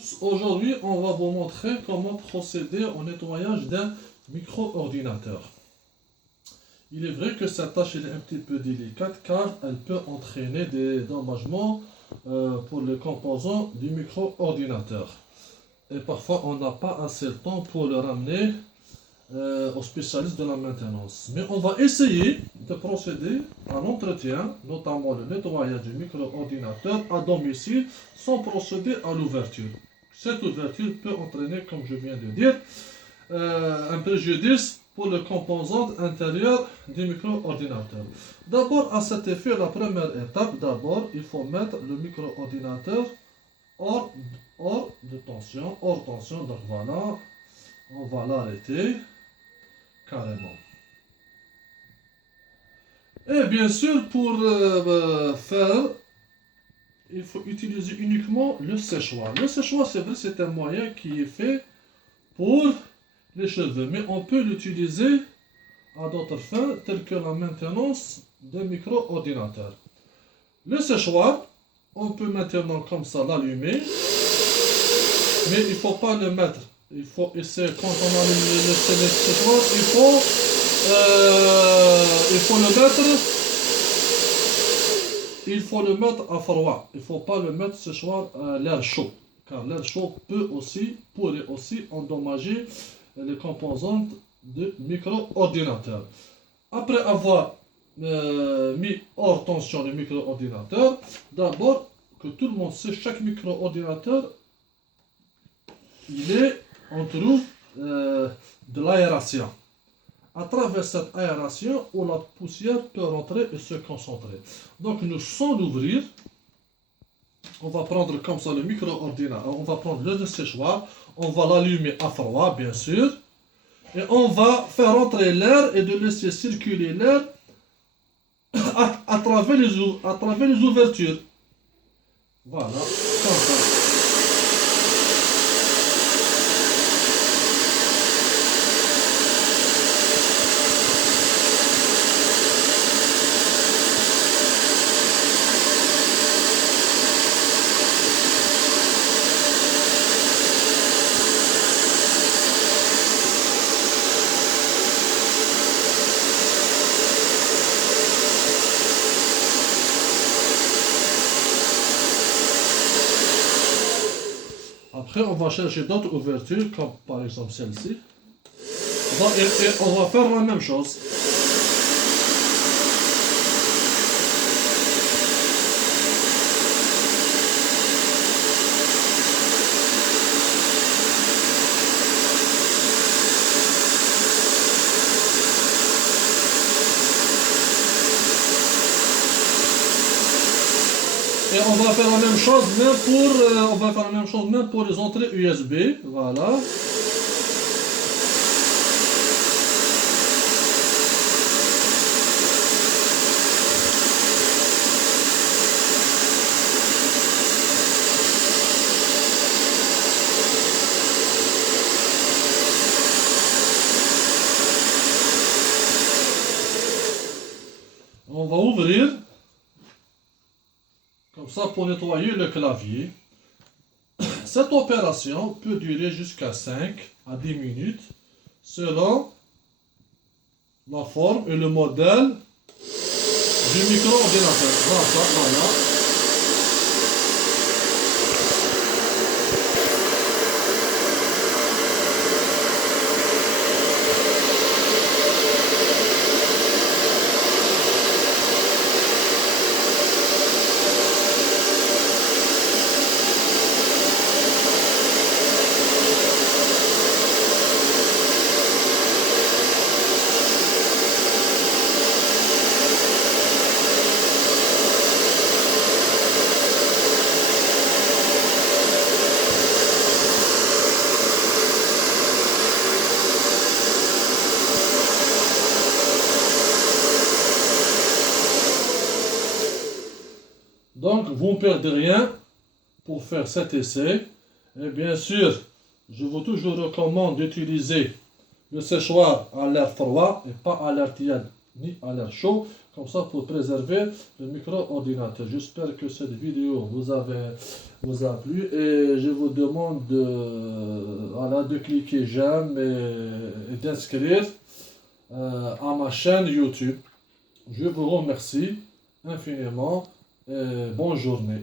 tous, aujourd'hui on va vous montrer comment procéder au nettoyage d'un micro-ordinateur. Il est vrai que cette tâche est un petit peu délicate car elle peut entraîner des dommagements pour les composants du micro-ordinateur. Et parfois on n'a pas assez de temps pour le ramener aux spécialistes de la maintenance. Mais on va essayer de procéder à l'entretien, notamment le nettoyage du micro-ordinateur à domicile, sans procéder à l'ouverture. Cette ouverture peut entraîner, comme je viens de dire, un préjudice pour le composant intérieur du micro-ordinateur. D'abord, à cet effet, la première étape, il faut mettre le micro-ordinateur hors tension. Donc voilà, on va l'arrêter carrément. Et bien sûr, pour faire, il faut utiliser uniquement le séchoir. Le séchoir, c'est vrai, c'est un moyen qui est fait pour les cheveux, mais on peut l'utiliser à d'autres fins, telles que la maintenance d'un micro-ordinateur. Le séchoir, on peut maintenant comme ça l'allumer, mais il ne faut pas le mettre. Il faut essayer, quand on allume le séchoir, il faut le mettre à froid. Il ne faut pas le mettre séchoir à l'air chaud, car l'air chaud pourrait aussi endommager les composantes du micro-ordinateur. Après avoir mis hors tension le micro-ordinateur, d'abord que tout le monde sait, chaque micro-ordinateur, on trouve de l'aération. À travers cette aération, où la poussière peut rentrer et se concentrer. Donc nous, sans l'ouvrir, on va prendre comme ça le micro-ordinateur, on va prendre le séchoir, on va l'allumer à froid bien sûr, et on va faire entrer l'air et de laisser circuler l'air à travers les ouvertures. Voilà, comme ça. Après, on va chercher d'autres ouvertures, comme par exemple celle-ci. Et on va faire la même chose. Et on va faire la même chose même pour les entrées USB. Voilà. On va ouvrir. Comme ça, pour nettoyer le clavier. Cette opération peut durer jusqu'à 5 à 10 minutes selon la forme et le modèle du micro-ordinateur. Voilà. Donc, vous ne perdez rien pour faire cet essai. Et bien sûr, je vous toujours recommande d'utiliser le séchoir à l'air froid et pas à l'air tiède ni à l'air chaud. comme ça pour préserver le micro-ordinateur. J'espère que cette vidéo vous a plu et je vous demande de cliquer j'aime et d'inscrire à ma chaîne YouTube. Je vous remercie infiniment et bonne journée.